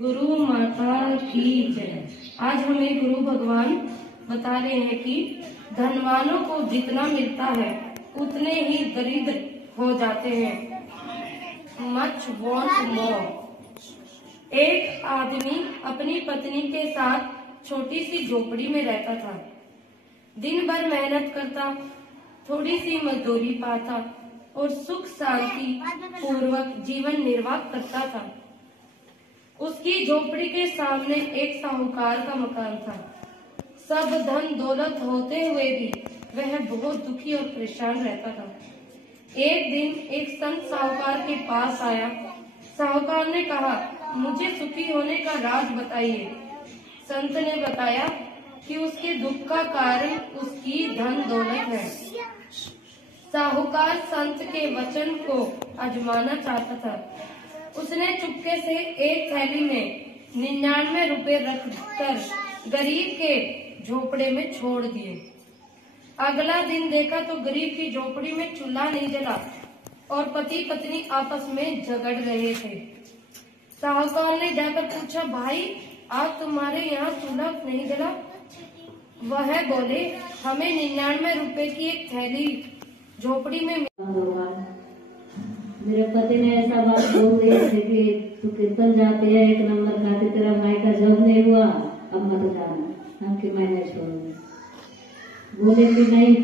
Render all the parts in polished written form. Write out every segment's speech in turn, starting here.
गुरु माता की जय। आज हमें गुरु भगवान बता रहे हैं कि धनवानों को जितना मिलता है उतने ही दरिद्र हो जाते हैं। Much want more. एक आदमी अपनी पत्नी के साथ छोटी सी झोपड़ी में रहता था। दिन भर मेहनत करता, थोड़ी सी मजदूरी पाता और सुख शांति पूर्वक जीवन निर्वाह करता था। उसकी झोपड़ी के सामने एक साहूकार का मकान था। सब धन दौलत होते हुए भी वह बहुत दुखी और परेशान रहता था। एक दिन एक संत साहूकार के पास आया। साहूकार ने कहा, मुझे सुखी होने का राज बताइए। संत ने बताया कि उसके दुख का कारण उसकी धन दौलत है। साहूकार संत के वचन को आजमाना चाहता था। उसने चुपके से एक थैली में 99 रुपए रखकर गरीब के झोपड़े में छोड़ दिए। अगला दिन देखा तो गरीब की झोपड़ी में चूल्हा नहीं जला और पति पत्नी आपस में झगड़ रहे थे। साहूकार ने जाकर पूछा, भाई आज तुम्हारे यहाँ चूल्हा नहीं जला? वह बोले, हमें 99 रुपए की एक थैली झोपड़ी में। मेरे पति ने ऐसा बात बोल दी थी कि तू कीर्तन जाती है, 1 नंबर खाती, तेरा भाई का जॉब नहीं हुआ, अब मत जाना, हम कि मैं नहीं छोड़ूंगी। बोले कि नहीं,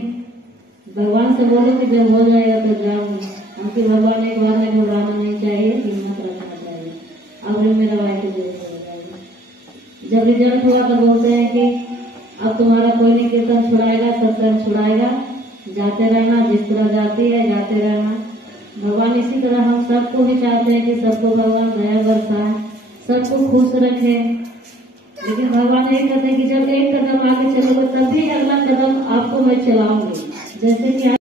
भगवान से बोलो कि जब हो जाएगा तो जाऊंगी। हम कि भगवान एक बार में घबराना नहीं चाहिए, हिम्मत रखना चाहिए। अब मेरा भाई को जॉब हो जाएगा। जब रिजल्ट हुआ तो बोलते हैं कि अब तुम्हारा कोई नहीं कीर्तन छुड़ाएगा, सत्संग छुड़ाएगा, जाते रहना, जिस तरह जाती है जाते रहना। भगवान इसी तरह हम सबको भी चाहते हैं कि सबको भगवान दया बरसाए, सबको खुश रखे। लेकिन भगवान ये कहते हैं कि जब एक कदम आगे चलोगे तभी अगला कदम आपको मैं चलाऊंगी। जैसे कि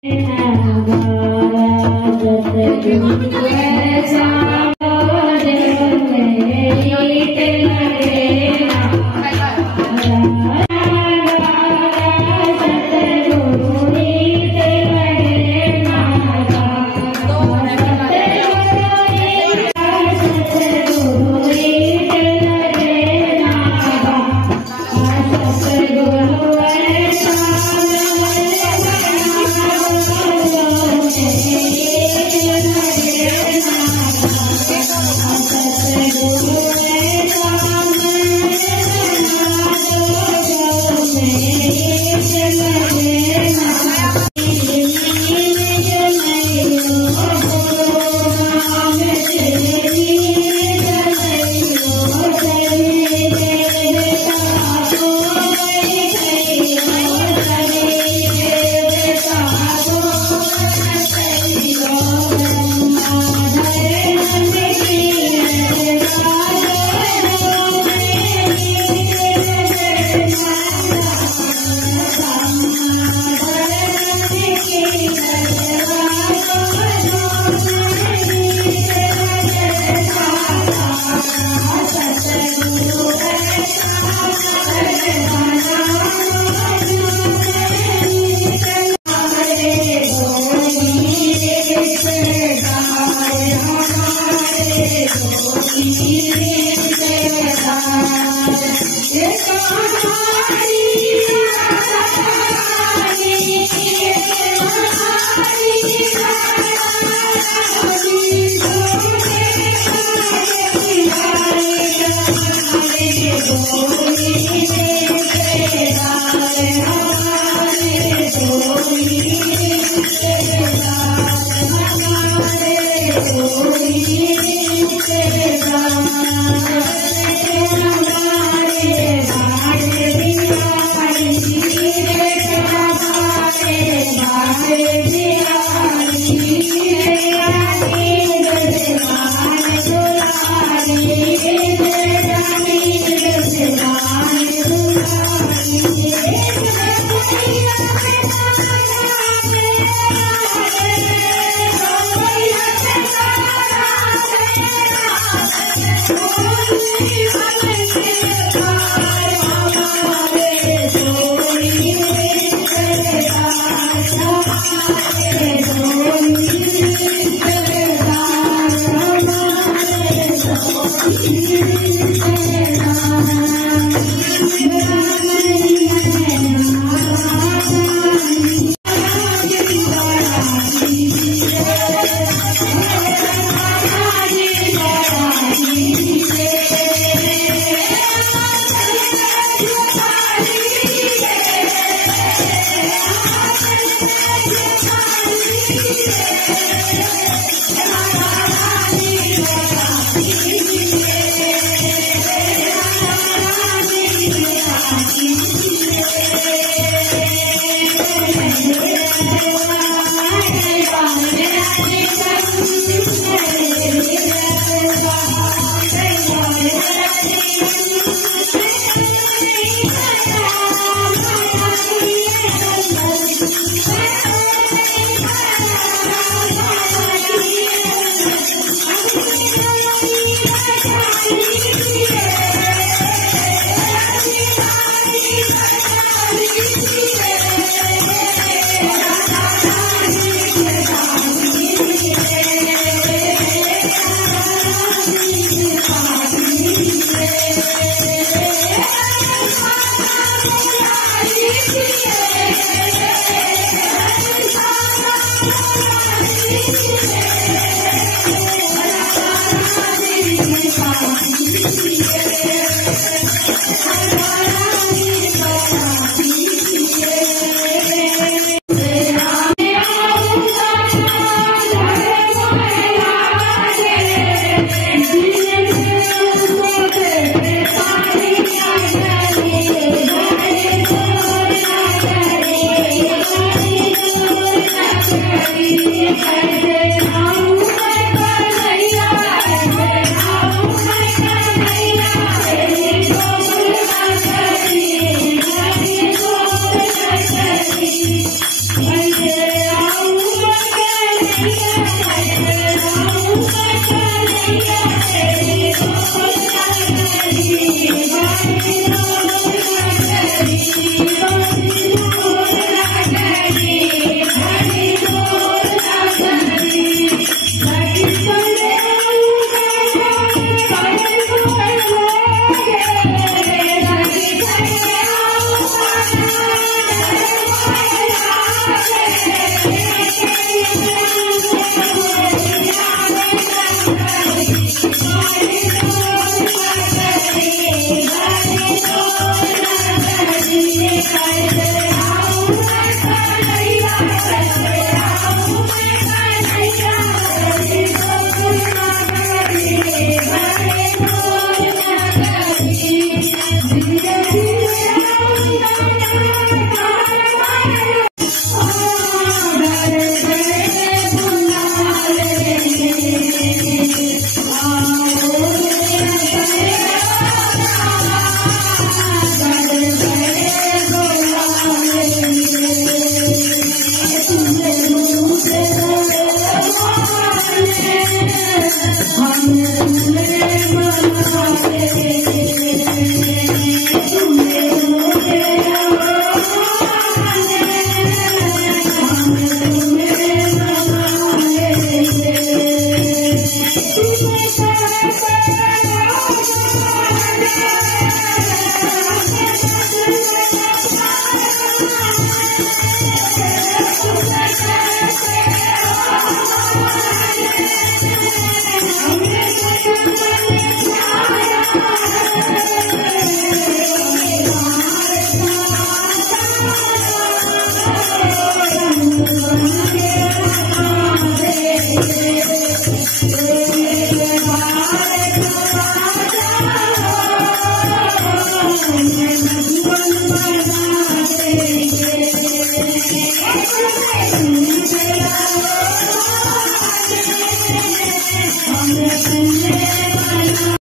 Thank you.